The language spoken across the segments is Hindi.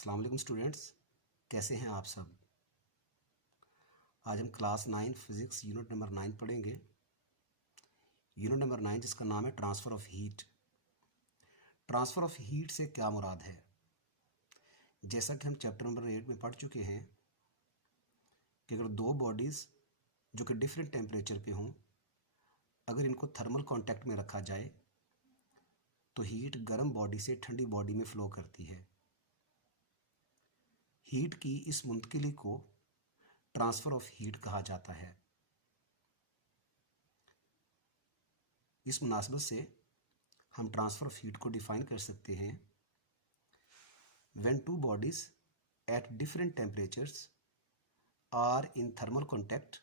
अस्सलाम वालेकुम स्टूडेंट्स, कैसे हैं आप सब। आज हम क्लास 9 फिज़िक्स यूनिट नंबर 9 पढ़ेंगे। यूनिट नंबर 9 जिसका नाम है transfer of heat. Transfer of heat से क्या मुराद है? जैसा कि हम चैप्टर नंबर 8 में पढ़ चुके हैं कि अगर दो बॉडीज़ जो कि डिफरेंट टेम्परेचर पे हों, अगर इनको थर्मल कांटेक्ट में रखा जाए तो हीट गर्म बॉडी से ठंडी बॉडी में फ़्लो करती है। हीट की इस मुंतकिली को ट्रांसफ़र ऑफ हीट कहा जाता है। इस मुनासबत से हम ट्रांसफ़र ऑफ हीट को डिफ़ाइन कर सकते हैं। When two bodies at different temperatures are in thermal contact,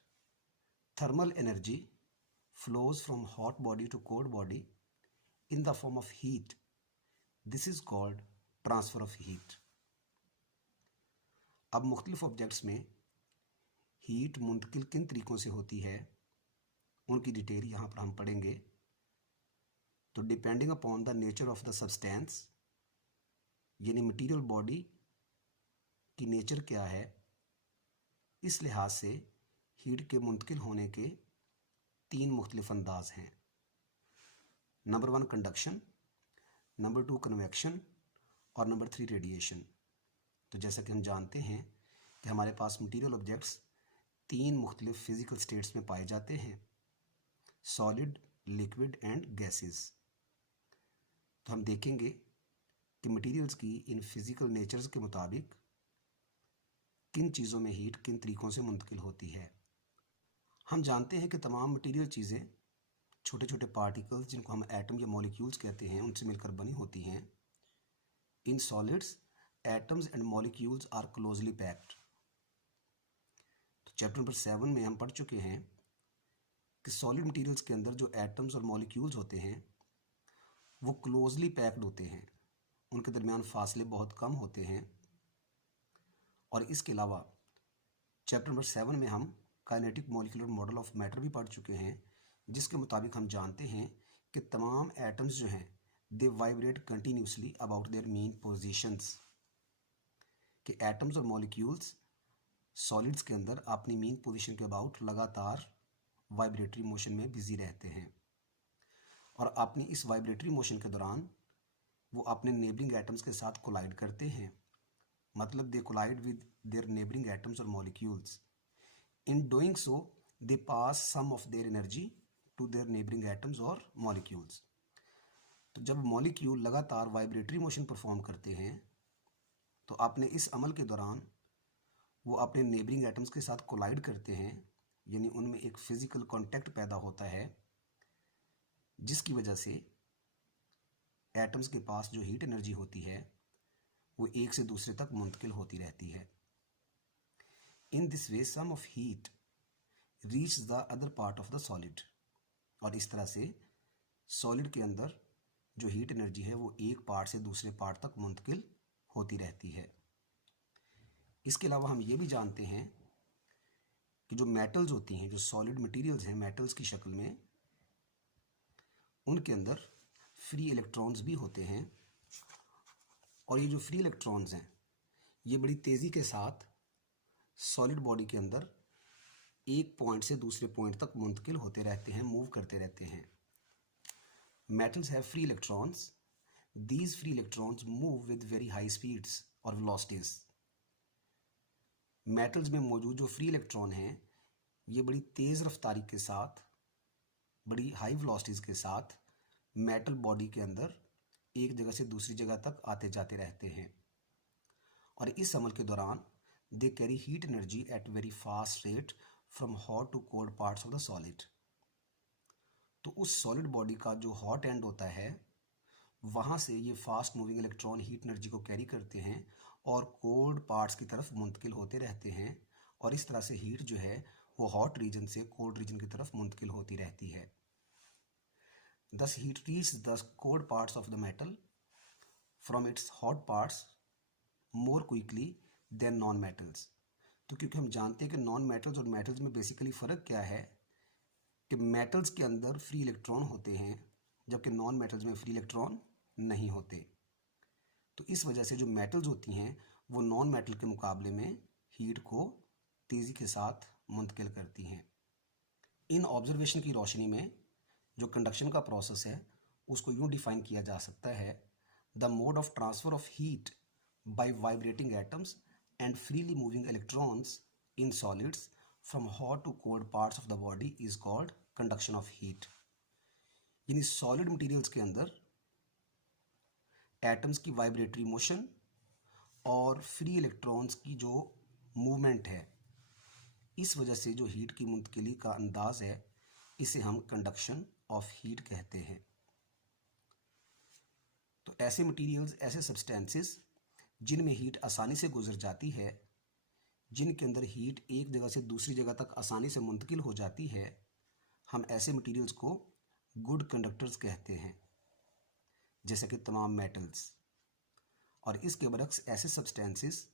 thermal energy flows from hot body to cold body in the form of heat. This is called transfer of heat. अब मुख्तलिफ ऑब्जेक्ट्स में हीट मुंतकिल किन तरीक़ों से होती है उनकी डिटेल यहाँ पर हम पढ़ेंगे। तो depending upon the nature of the substance, यानी मटीरियल बॉडी की नेचर क्या है, इस लिहाज से हीट के मुंतकिल होने के तीन मुख्तलिफ अंदाज हैं। नंबर 1 कंडक्शन, नंबर 2 कन्वेक्शन और नंबर 3 रेडिएशन। तो जैसा कि हम जानते हैं कि हमारे पास मटीरियल ऑब्जेक्ट्स तीन मुख्तलिफ फिज़िकल स्टेट्स में पाए जाते हैं, सॉलिड, लिक्विड एंड गैसेस। तो हम देखेंगे कि मटीरियल्स की इन फिज़िकल नेचर्स के मुताबिक किन चीज़ों में हीट किन तरीक़ों से मुंतकिल होती है। हम जानते हैं कि तमाम मटीरियल चीज़ें छोटे छोटे पार्टिकल्स जिनको हम एटम या मॉलिक्यूल्स कहते हैं उनसे मिलकर बनी होती हैं। In solids atoms and molecules are closely packed. तो चैप्टर नंबर 7 में हम पढ़ चुके हैं कि सॉलिड मटीरियल्स के अंदर जो एटम्स और मॉलिक्यूल्स होते हैं वो क्लोजली पैक्ड होते हैं, उनके दरमियान फासले बहुत कम होते हैं। और इसके अलावा चैप्टर नंबर 7 में हम kinetic molecular model of matter भी पढ़ चुके हैं, जिसके मुताबिक हम जानते हैं कि तमाम एटम्स जो हैं they vibrate continuously about their mean positions. कि एटम्स और मॉलिक्यूल्स सॉलिड्स के अंदर अपनी मीन पोजीशन के अबाउट लगातार वाइब्रेटरी मोशन में बिजी रहते हैं, और अपनी इस वाइब्रेटरी मोशन के दौरान वो अपने नेबरिंग एटम्स के साथ कोलाइड करते हैं। मतलब they collide with their neighbouring atoms और molecules. In doing so, they pass some of their energy to their neighboring atoms और molecules. तो जब मॉलिक्यूल लगातार वाइब्रेटरी मोशन परफॉर्म करते हैं तो अपने इस अमल के दौरान वो अपने नेबरिंग एटम्स के साथ कोलाइड करते हैं, यानी उनमें एक फिज़िकल कांटेक्ट पैदा होता है, जिसकी वजह से एटम्स के पास जो हीट एनर्जी होती है वो एक से दूसरे तक मुंतकिल होती रहती है। In this way, some of heat reaches the other part of the solid. और इस तरह से सॉलिड के अंदर जो हीट एनर्जी है वो एक पार्ट से दूसरे पार्ट तक मुंतकिल होती रहती है। इसके अलावा हम ये भी जानते हैं कि जो मेटल्स होती हैं, जो सॉलिड मटेरियल्स हैं मेटल्स की शक्ल में, उनके अंदर फ्री इलेक्ट्रॉन्स भी होते हैं। और ये जो फ्री इलेक्ट्रॉन्स हैं ये बड़ी तेज़ी के साथ सॉलिड बॉडी के अंदर एक पॉइंट से दूसरे पॉइंट तक मुंतकिल होते रहते हैं, मूव करते रहते हैं। Metals have free electrons. These free electrons move with very high speeds और वेलोसिटीज। मेटल्स में मौजूद जो फ्री इलेक्ट्रॉन हैं ये बड़ी तेज़ रफ्तारी के साथ, बड़ी हाई वेलोसिटीज के साथ मेटल बॉडी के अंदर एक जगह से दूसरी जगह तक आते जाते रहते हैं। और इस अमल के दौरान they carry heat energy at very fast rate from hot to cold parts of the solid. तो उस सॉलिड बॉडी का जो हॉट एंड होता है वहाँ से ये fast moving electron heat energy को कैरी करते हैं और कोल्ड पार्ट्स की तरफ मुंतकिल होते रहते हैं, और इस तरह से हीट जो है वो हॉट रीजन से कोल्ड रीजन की तरफ मुंतकिल होती रहती है। Thus heat reaches the cold parts of the metal from its hot parts more quickly than non metals. तो क्योंकि हम जानते हैं कि नॉन मेटल्स और मेटल्स में बेसिकली फ़र्क क्या है कि मेटल्स के अंदर फ्री इलेक्ट्रॉन होते हैं जबकि नॉन मेटल्स में फ्री इलेक्ट्रॉन नहीं होते। तो इस वजह से जो मेटल्स होती हैं वो नॉन मेटल के मुकाबले में हीट को तेज़ी के साथ मुंतकिल करती हैं। इन ऑब्जर्वेशन की रोशनी में जो कंडक्शन का प्रोसेस है उसको यूँ डिफाइन किया जा सकता है, the mode of transfer of heat by vibrating atoms and freely moving electrons in solids from hot to cold parts of the body is called conduction of heat. यानी सॉलिड मटेरियल्स के अंदर एटम्स की वाइब्रेटरी मोशन और फ्री इलेक्ट्रॉन्स की जो मूवमेंट है, इस वजह से जो हीट की मुंतकिली का अंदाज है, इसे हम कंडक्शन ऑफ हीट कहते हैं। तो ऐसे मटेरियल्स, ऐसे सब्सटेंसेस जिनमें हीट आसानी से गुजर जाती है, जिनके अंदर हीट एक जगह से दूसरी जगह तक आसानी से मुंतकिल हो जाती है, हम ऐसे मटेरियल्स को गुड कंडक्टर्स कहते हैं, जैसे कि तमाम मेटल्स। और इसके बरक्स ऐसे सब्सटेंसेस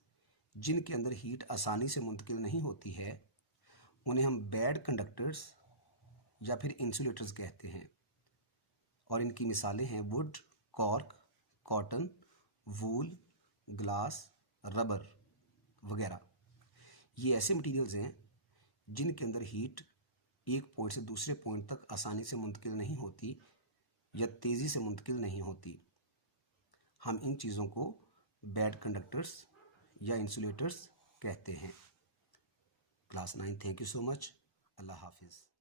जिनके अंदर हीट आसानी से मुंतकिल नहीं होती है, उन्हें हम बैड कंडक्टर्स या फिर इंसुलेटर्स कहते हैं। और इनकी मिसालें हैं would, cork, cotton, wool, glass, rubber वगैरह। ये ऐसे मटेरियल्स हैं जिनके अंदर हीट एक पॉइंट से दूसरे पॉइंट तक आसानी से मुंतकिल नहीं होती या तेज़ी से मुंतकिल नहीं होती। हम इन चीज़ों को बैड कंडक्टर्स या इंसुलेटर्स कहते हैं। Class 9, thank you so much. अल्लाह हाफिज़।